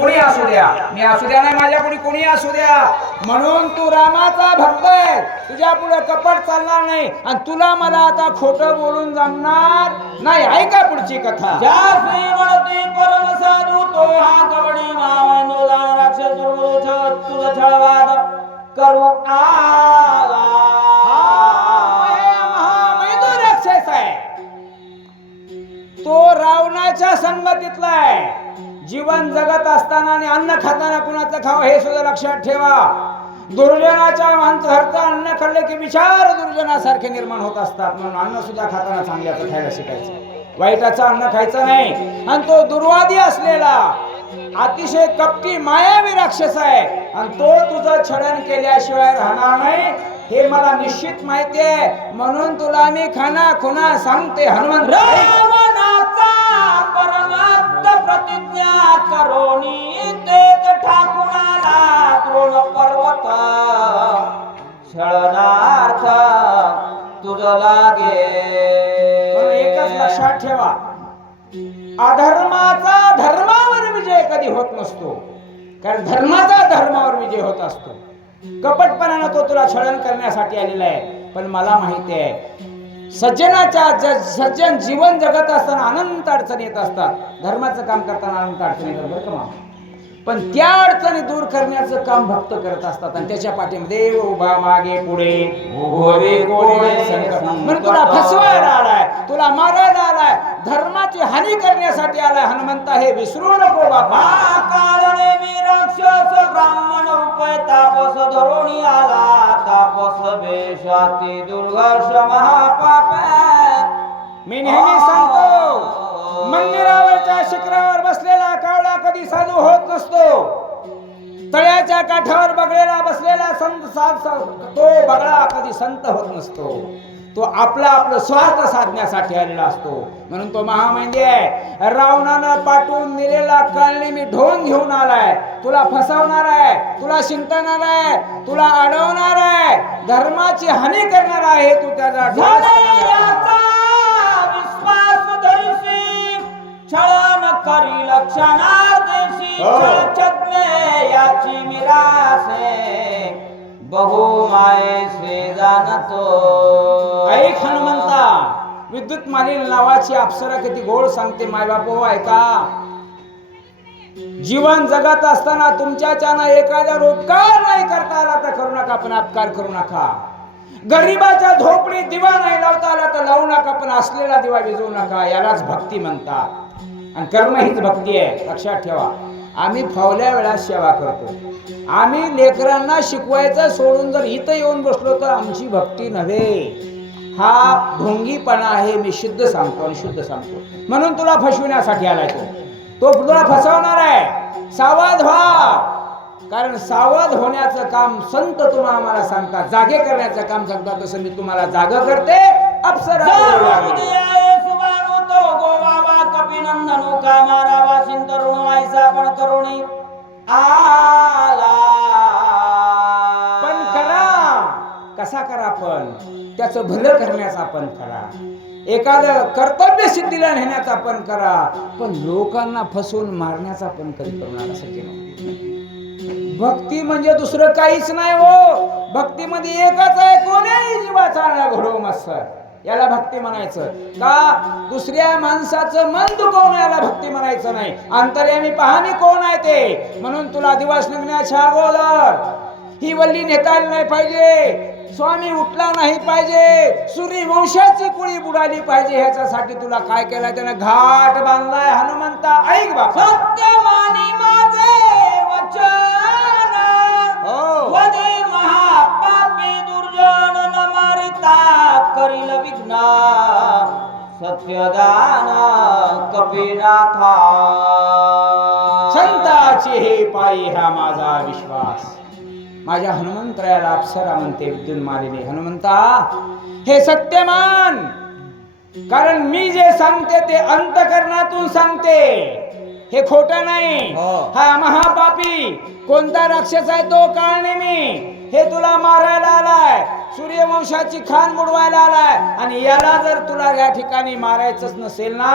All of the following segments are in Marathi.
कोणी असू द्या, मी असू द्या नाही, माझ्या कोणी असू द्या, म्हणून तू रामाचा भक्त आहे, तुझ्या पुढे कपट चालणार नाही आणि तुला मला आता खोटं बोलून जमणार नाही. ऐका पुढची कथा. ज्या श्रीमती परम साधू तो हा कवडी मावळा राक्षस दुर्गोध तुझ छळवाद करू आला. महामैदू राक्षस आहे, तो रावणाच्या संगतीतला आहे. जीवन जगत असताना आणि अन्न खाताना कुणाचं खावं हे सुद्धा लक्षात ठेवा. दुर्जनाच्या माणसासारखं अन्न खाल्ले की विचार दुर्जनासारखे निर्माण होत असतात. म्हणून अन्न सुद्धा खाताना चांगल्याचं खायला शिकायचं, वाईटाचं अन्न खायचं नाही. आणि तो दुर्वादी असलेला अतिशय कपटी मायावी राक्षस आहे आणि तो तुझं छळण केल्याशिवाय राहणार नाही हे मला निश्चित माहिती आहे. म्हणून तुला मी खाना खुना सांगते. हनुमंत रावणाचा परमात्म प्रतिज्ञा करोनी तेच ठाकुराला द्रोण पर्वत छळनार्थ तुझ लागे. एकच लक्षात ठेवा, अधर्माचा धर्मावर विजय कधी होत नसतो, कारण धर्माचा धर्मावर विजय होत असतो. कपटपणानं तो तुला छळण करण्यासाठी आलेला आहे. पण मला माहिती आहे सज्जन जीवन जगत असताना अनंत अडचणी येत असतात. धर्माचं काम करताना अनंत अडचणी येतात बरं का मामा, पण त्या अडचणी दूर करण्याचं काम भक्त करत असतात. आणि त्याच्या पाठीमध्ये उभा मागे पुढे म्हणून तुला फसवायला आलाय, तुला मारायला आलाय, धर्माची हानी करण्यासाठी आलाय. हनुमंता हे विसरू नको बाबा. काळने मी राक्षस ब्राह्मण रूपे तापस धरुणी आला. तापस वेशाती दुर्घर्ष महापाप. मी नेहमी सांगतो, मंदिरावरच्या शिखरावर बसलेला कावळा कधी साधू होत नसतो. तळ्याच्या काठावर बगळेला बसलेला तो बगळा कधी संत होत नसतो. तो आपलं स्वार्थ साधण्यासाठी आलेला असतो. म्हणून तो महामेंदी आहे. रावणानं पाठवून दिलेला कळणे मी ढोंग घेऊन आलाय. तुला फसवणार आहे, तुला शिंकणार आहे, तुला अडवणार आहे, धर्माची हानी करणार आहे. तू त्याचा छळण करी लक्षणादेशी याची मिरासे बहु मायेसे जाणतो. ऐक हनुमंता, विद्युत मालिन नावाची अप्सरा किती गोड सांगते. मायबापो ऐका, जीवन जगत असताना तुमच्याच्यानं एखाद्या उपकार नाही करता आला तर करू नका, पण अपकार करू नका. गरीबाच्या झोपडीत दिवा नाही लावता आला तर लावू नका, पण असलेला दिवा विझवू नका. यालाच भक्ती म्हणतात. आणि कर्म हीच भक्ती आहे. लक्षात ठेवा, आम्ही फावल्या वेळात सेवा करतो. आम्ही लेकरांना शिकवायचं सोडून जर इथं येऊन बसलो तर आमची भक्ती नव्हे. हा ढोंगीपणा आहे. मी शुद्ध सांगतो आणि शुद्ध सांगतो. म्हणून तुला फसविण्यासाठी आलाय तो तुला फसवणार आहे. सावध व्हा, कारण सावध होण्याचं काम संत तुम्हाला आम्हाला सांगतात, जागे करण्याचं काम सांगतात. तसं मी तुम्हाला जाग करते. अप्सरा कपिनंदनो कामारावा सिंतरुण व्हायचा पण करुणी आला. पण करा, कसा करा, पण त्याचं भलं करण्याचा पण करा. एखादं कर्तव्य सिद्धीला नेण्याचा पण करा, पण लोकांना फसवून मारण्याचा पण कधी करू नका. सगळे भक्ती म्हणजे दुसरं काहीच नाही हो. भक्तीमध्ये एकच आहे, कोणीही जीवाचा घडो मस्त, याला भक्ती म्हणायचं का. दुसऱ्या माणसाचं मन दुखवणं याला भक्ती म्हणायचं नाही. अंतर्यामी पाहणी कोण आहे ते. म्हणून तुला दिवस निघण्याच्या अगोदर ही वल्ली नेतायला नाही पाहिजे, स्वामी उठला नाही पाहिजे, सूर्यवंशाची कुळी बुडाली पाहिजे. ह्याच्यासाठी तुला काय केलं, त्यानं घाट बांधलाय. हनुमंता ऐक बाबा, सत्यमानी माझे वचन वदे महापापी दुर्जन न मारिता करील विघ्न सत्यदान कपिनाथा. संताची हे पायी हा माझा विश्वास. माझ्या हनुमंतरायाला अप्सरा म्हणते विद्युत मालिनी. हनुमंता हे सत्यमान, कारण मी जे सांगते ते अंतकरणातून सांगते. हे खोटं नाही. हो. हा महापापी कोणता राक्षस आहे तो काळनेमी, हे तुला मारायला आलाय, सूर्यवंशाची खान बुडवायला आलाय. आणि याला जर तुला या ठिकाणी मारायचंच नसेल ना,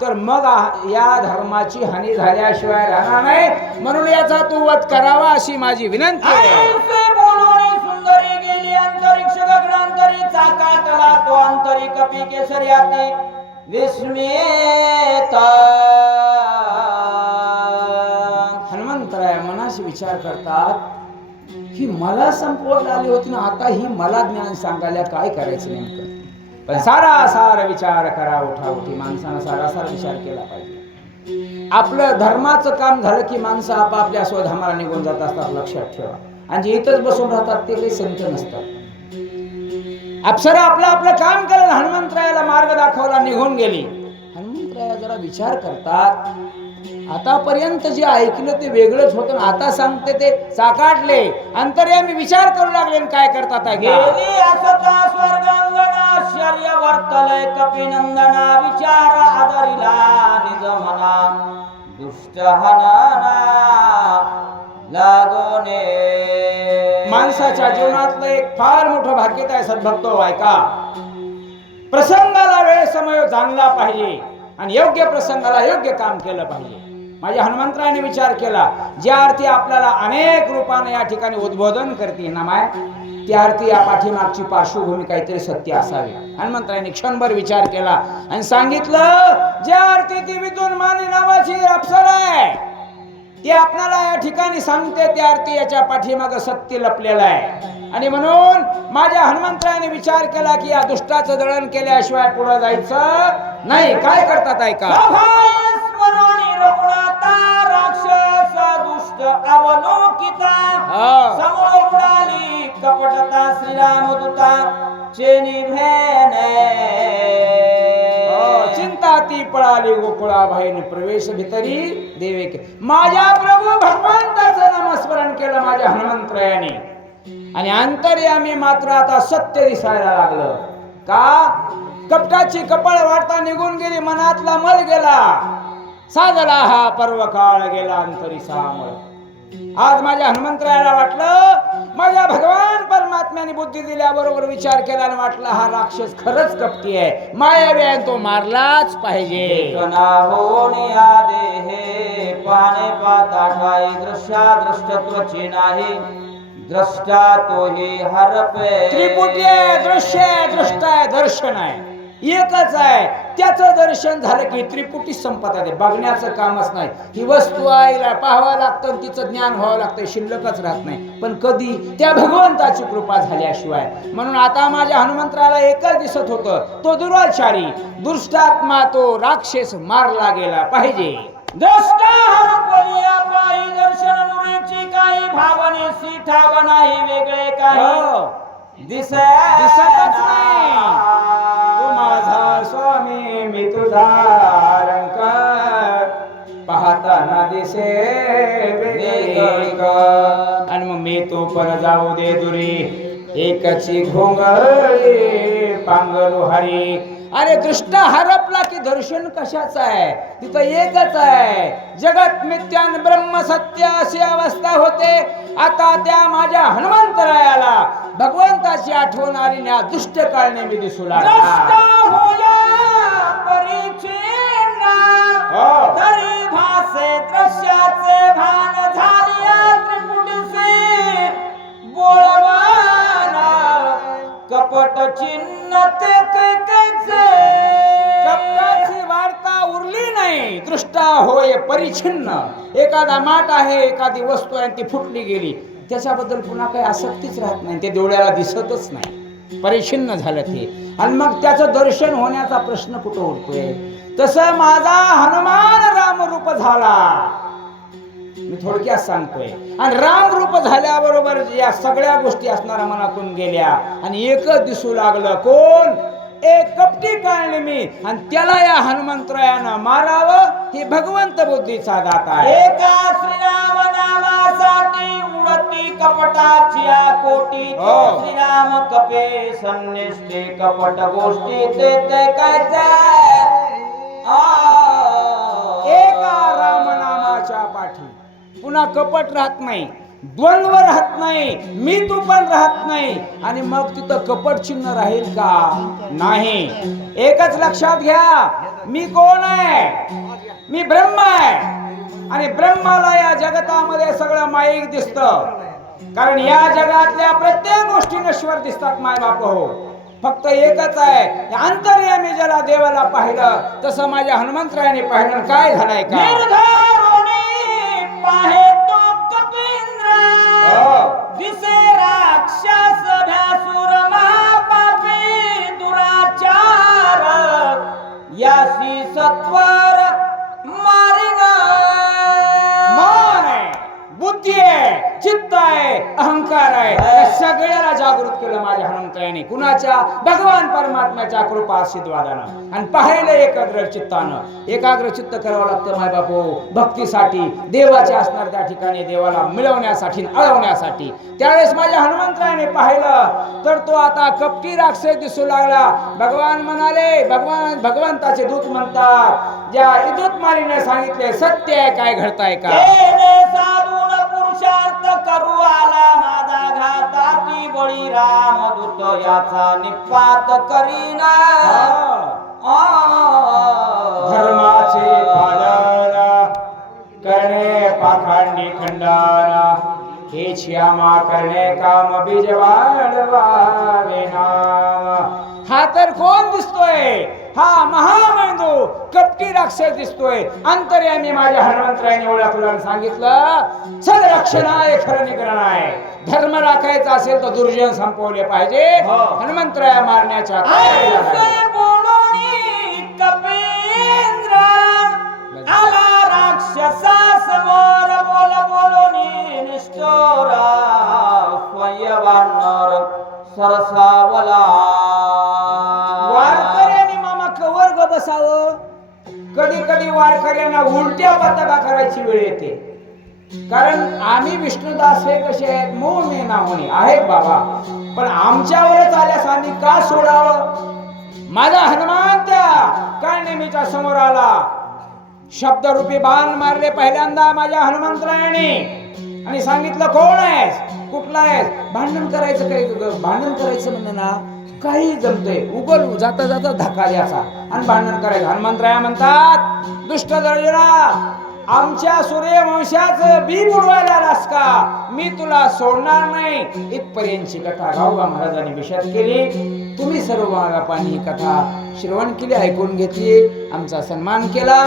तर मग या धर्माची हानी झाल्याशिवाय राहणार नाही. म्हणून याचा तू वध करावा अशी माझी विनंती आहे. ऐसे बोलून सुंदरी गेली अंतरिक्ष गगनांतरी, चाकाटला तो अंतरी कपी केसर्याती विस्मित. हनुमंतराय मनाशी विचार करतात ही मला संपवायला आली होती ना, आता ही मला ज्ञान सांगायला काय करायचं नेमकं. पण सारासार विचार करा, उठाउठी माणसानं सारासार विचार केला पाहिजे. आपलं धर्माचं काम झालं की माणसं आपापल्या स्वधर्माला निघून जात असतात, लक्षात ठेवा. आणि जे इथंच बसून राहतात ते काही संत नसतात. अप्सरा आपलं आपलं काम केलं, हनुमंतरायाला मार्ग दाखवला, निघून गेली. हनुमंतराया जरा विचार करतात, आतापर्यंत जे ऐकलं ते वेगळंच होतं, आता सांगते ते चाकाटले. अंतर्यामी विचार करू लागले, काय करतात आहे का? गेली असता स्वर्गांगणा, आश्चर्य वर्तले कपिनंदना, विचार आदरिला निज मना, दुष्ट हनना लागोने. माणसाच्या जीवनातलं एक फार मोठं भाग्यता आहे सद्भक्त हो, ऐका. प्रसंगाला वेळ समय जाणला पाहिजे आणि योग्य प्रसंगाला योग्य काम केलं पाहिजे. माझ्या हनुमंतरायाने विचार केला, ज्या अर्थी आपल्याला अनेक रूपाने या ठिकाणी उद्बोधन करते ना माय, त्या अर्थी या पाठीमागची पार्श्वभूमी काहीतरी सत्य असावी. हनुमंतरायाने क्षणभर विचार केला आणि सांगितलं, ज्या अर्थी ती विद्युन मानी नावाची अप्सरा आहे, ती आपल्याला या ठिकाणी सांगते, त्या अर्थी याच्या पाठीमाग सत्य लपलेलं आहे. आणि म्हणून माझ्या हनुमंतरायाने विचार केला की या दुष्टाचं दळण केल्याशिवाय पुढे जायचं नाही. काय करतात ऐका. स्मरणी रघुनाथा, राक्षस दुष्ट अवलोकिता, समोर उडाली कपटता, श्रीराम दूता चेनी भेने. चिंता ती पळाली गोकुळा बाहेर, प्रवेश भितरी देवे. माझ्या प्रभू भगवंताचं नामस्मरण केलं माझ्या हनुमंतरायाने, आणि अंतर्यामी मात्र आता सत्य दिसायला लागलं. का? कपटाची कपाळ वाढता निघून गेली, मनातला मल गेला, साजला हा पर्व काळ गेला अंतरी सामळ. आज माझ्या हनुमंतरायाला वाटलं, माझ्या भगवान परमात्म्याने बुद्धी दिल्याबरोबर विचार केला आणि वाटलं हा राक्षस खरंच कपटी आहे, मायावी आहे, तो मारलाच पाहिजे. पाने पाता काही दृश्या दृष्टत्वची नाही, दृष्टा तोही हरपे. त्रिपुटी आहे, दृश्य आहे, दृष्ट आहे, दर्शन आहे, एकच आहे. त्याचं दर्शन झालं की त्रिपुटी संपत आहे, बघण्याचं कामच नाही. ही वस्तू आहे, पाहावं लागतं, तिचं ज्ञान व्हावं लागतं, शिल्लकच राहत नाही. पण कधी? त्या भगवंताची कृपा झाल्याशिवाय. म्हणून आता माझ्या हनुमंतराला एकच दिसत होतं, तो दुराचारी दुष्टात्मा, तो राक्षस मारला गेला पाहिजे. दृष्टा हरपलिया पायी दर्शन नुरेची काही भावने सीठाव नाही, वेगळे काही दिसतच नाही. तू माझा स्वामी मी तुझा रंग, पाहताना दिसे वेगळं. आणि मग मी तो पर जाऊ दे दुरी, एकची घोंगळी पांघरू हरी. अरे दृष्टा हरपला की दर्शन कशाचं आहे? तिथं एकच आहे, जगत मिथ्यान ब्रह्म सत्य अशी अवस्था होते. आता त्या माझ्या हनुमंतरायाला भगवंताची आठवण आली ना, दुष्ट काळने मी दिसू लागला. तरी भासे दृश्याचे भान झाली, त्रिपुटीचे बोळवाना कपट चिन्ह ते कपटाची वार्ता उरली नाही. दृष्टा होय परिच्छिन्न. एखादा माठ आहे, एखादी वस्तू आहे, ती फुटली गेली, त्याच्याबद्दल पुन्हा काही आसक्तीच राहत नाही, ते डोळ्याला दिसतच नाही, परिच्छिन्न झालं ते. आणि मग त्याचं दर्शन होण्याचा प्रश्न कुठं उरतोय? तसं माझा हनुमान रामरूप झाला, मी थोडक्यात सांगतोय. आणि रामरूप झाल्याबरोबर या सगळ्या गोष्टी असणाऱ्या मनातून गेल्या आणि एकच दिसू लागलं. कोण? एक कपटी काळने मी, आणि त्याला या हनुमंतरायानं मारावं, हे भगवंत बुद्धीचा दाता आहे. एका श्रीराम नामासाठी उडती कपटाची कोटी, श्रीराम कपे संनिष्ठे कपट गोष्टी ते काय. एका राम देवाच्या पाठी पुन्हा कपट राहत नाही, द्वंद्व राहत नाही, मी तू पण राहत नाही. आणि मग तिथं कपट चिन्ह राहील का? नाही. एकच लक्षात घ्या, मी कोण आहे? मी ब्रह्म आहे. आणि ब्रह्माला या जगतामध्ये सगळं माईक दिसतं. कारण या जगातल्या प्रत्येक गोष्टी नश्वर दिसतात माय बाप हो. फक्त एकच आहे, अंतर्यामी ज्याला देवाला पाहिलं तसं माझ्या हनुमंतरायाने पाहिलं. काय झालंय का? निर्धारुणी पाहे तो कपींद्र, दिसे राक्षस भ्यासुर महापापी दुराचार, यासी सत्वर मारिन. मान आहे, बुद्धी आहे, चित्त आहे, अहंकार आहे, या सगळ्याला जागृत केलं माझ्या हनुमंतरायाने. कुणाच्या? भगवान परमात्म्याच्या कृपा आशीर्वादानं. आणि पाहिलं एकाग्र चित्तानं. एकाग्र चित्त करावं लागतं माय बापू भक्तीसाठी, देवाचे असणार त्या ठिकाणी, देवाला मिळवण्यासाठी, अळवण्यासाठी. त्यावेळेस माझ्या हनुमंतरायाने पाहिलं तर तो आता कपटी राक्षस दिसू लागला. भगवान म्हणाले, भगवंताचे दूत म्हणतात, ज्या इदूत मारीने सांगितले सत्य आहे, काय घडताय का? साधून पुरुषार्थ करू आला माझा घाताती बळी रामदूत, याचा निपात करीना. धर्माचे पालन करणे पाखंडी खंडन, हे श्यामा करणे काम बीज वाढवावे नाम. हा तर कोण दिसतोय? हा महामेंदू कपटी राक्षस दिसतोय. अंतर्यामी माझ्या हनुमंतरायाने ओळखलं आणि सांगितलं सदरक्षण आहे, खरं निग्रहण आहे. धर्म राखायचा असेल तर दुर्जन संपवले पाहिजे. हनुमंतराया मारण्याच्या कपींद्र आला राक्षसा समोर, बोलोनी निष्ठोरा स्वयंवानर सरसावला. वारकऱ्यांनी मामा कवर ग बसावं. कधी कधी वारकऱ्यांना उलट्या पताका करायची वेळ येते. कारण आम्ही विष्णुदास हे कसे आहेत, मोह मे नाहोनी आहेत बाबा, पण आमच्यावरच आल्यास आम्ही का सोडावं? माझा हनुमान त्या काळनेमीच्या समोर आला. शब्दरूपी बाण मारले पहिल्यांदा माझ्या हनुमंतरायाने आणि सांगितलं कोण आहेस, कुठला आहेस? भांडण करायचं काही, भांडण करायचं म्हणजे ना काही जमतंय, उगल जाता जाता धक्का द्यायचा आणि भांडण करायचं. हनुमंतराया म्हणतात, दुष्ट दर्जना, आमच्या सूर्यवंशाचं बी बुडवायला आलास का? मी तुला सोडणार नाही. इथपर्यंतची कथा गावबा महाराजांनी विशद केली. तुम्ही सर्व मागापानी ही कथा श्रवण केली, ऐकून घेतली, आमचा सन्मान केला.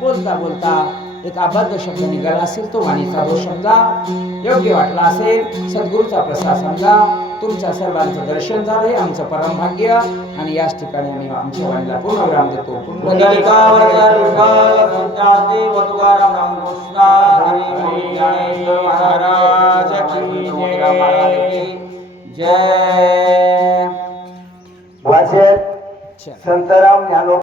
बोलता बोलता एक अबद्ध शब्द निघाला असेल तो वाणीचा दोष समजा, योग्य वाटला असेल सद्गुरूचा प्रसाद समजा. तुमच्या सर्वांचं दर्शन झालं हे आमचं परम भाग्य. आणि याच ठिकाणी आम्ही आमच्या वाणीला पूर्ण विराम देतो. जय. वाचक संतराम ज्ञानो